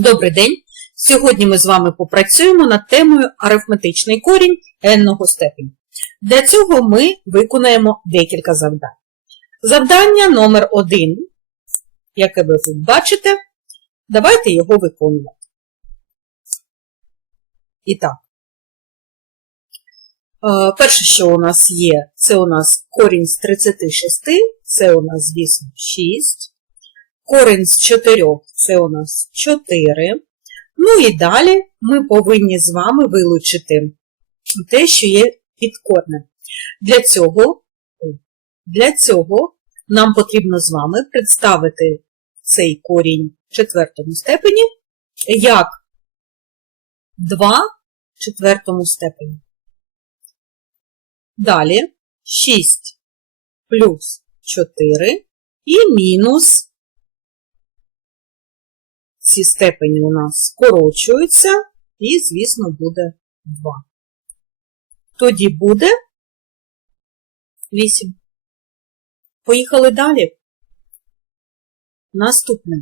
Добрий день! Сьогодні ми з вами попрацюємо над темою арифметичний корінь n-го степені. Для цього ми виконаємо декілька завдань. Завдання номер 1, яке ви тут бачите, давайте його виконувати. І так, е, перше, що у нас є, це у нас корінь з 36, це у нас, звісно, 6. Корінь з 4 це у нас 4. Ну і далі ми повинні з вами вилучити те, що є під корнем. Для цього, для цього нам потрібно з вами представити цей корінь в четвертому степені як 2 в четвертому степені. Далі 6 плюс 4 і мінус ці степені у нас скорочуються, і, звісно, буде 2. Тоді буде 8. Поїхали далі. Наступне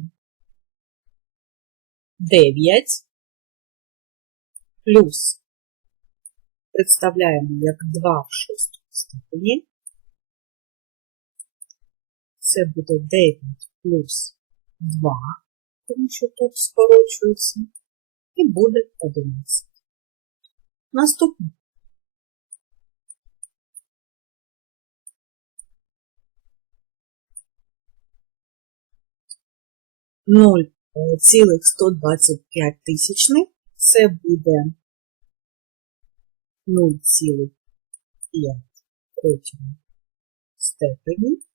9 плюс представляємо як 2 в шостому степені. Це буде 9 плюс 2 тому що тут скорочується, і буде 11. Наступне. Нуль цілих 125 тисячних, це буде 0,5 третьому степені.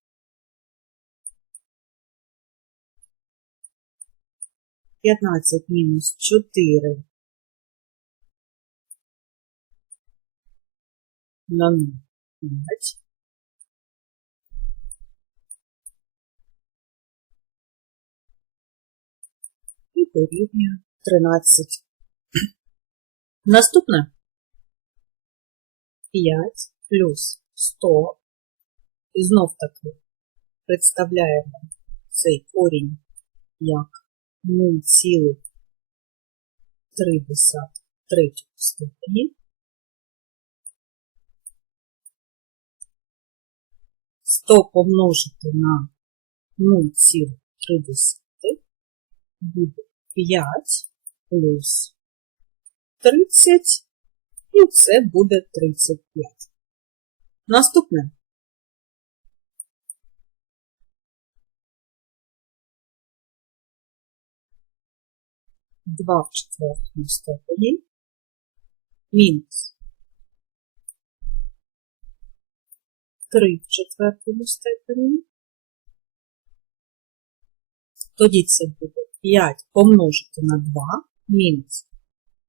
15 мінус 4 на 0, 5. І дорівнює 13. Наступне 5 плюс 100. І знов таки представляємо цей корінь як 0,3 третьому степені. 100 помножити на 0,3 буде 5 плюс 30, і це буде 35. Наступне. 2 в четвертому степені мінус 3 в четвертому степені. Тоді це буде 5 помножити на 2 мінус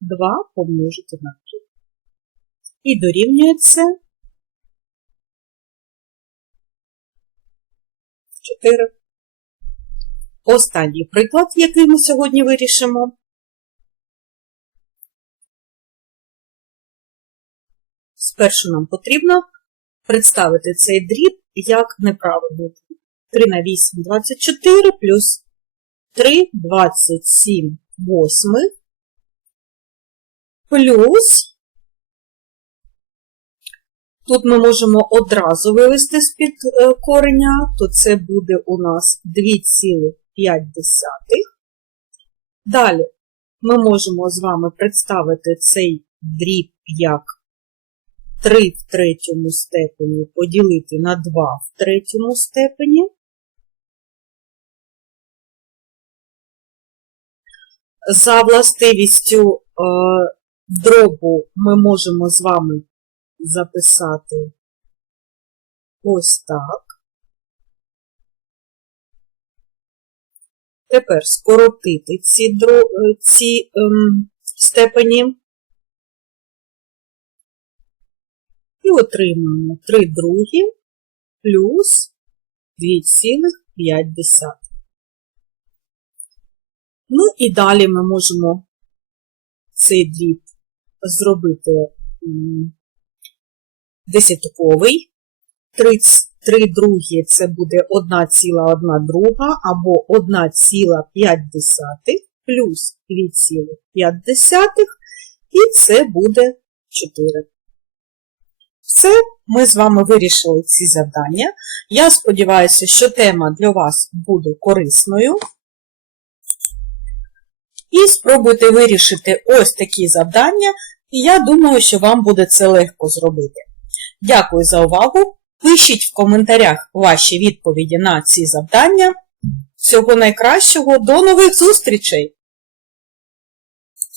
2 помножити на 3. І дорівнює це 4. Останній приклад, який ми сьогодні вирішимо. Спершу нам потрібно представити цей дріб як неправильний 3 на 8 – 24 плюс 3 – 27 восьмих плюс Тут ми можемо одразу вивести з-під е, кореня, то це буде у нас 2,5. Далі ми можемо з вами представити цей дріб як 3 в третьому степені поділити на 2 в третьому степені. За властивістю е, дробу ми можемо з вами записати ось так. Тепер скоротити ці, дро... ці ем, степені. І отримаємо 3 другі плюс 2,5. Ну і далі ми можемо цей дріб зробити десятковий. 3 другі це буде 1,1 друга або 1,5. плюс 2,5 і це буде 4. Все, ми з вами вирішили ці завдання. Я сподіваюся, що тема для вас буде корисною. І спробуйте вирішити ось такі завдання, і я думаю, що вам буде це легко зробити. Дякую за увагу. Пишіть в коментарях ваші відповіді на ці завдання. Всього найкращого, до нових зустрічей!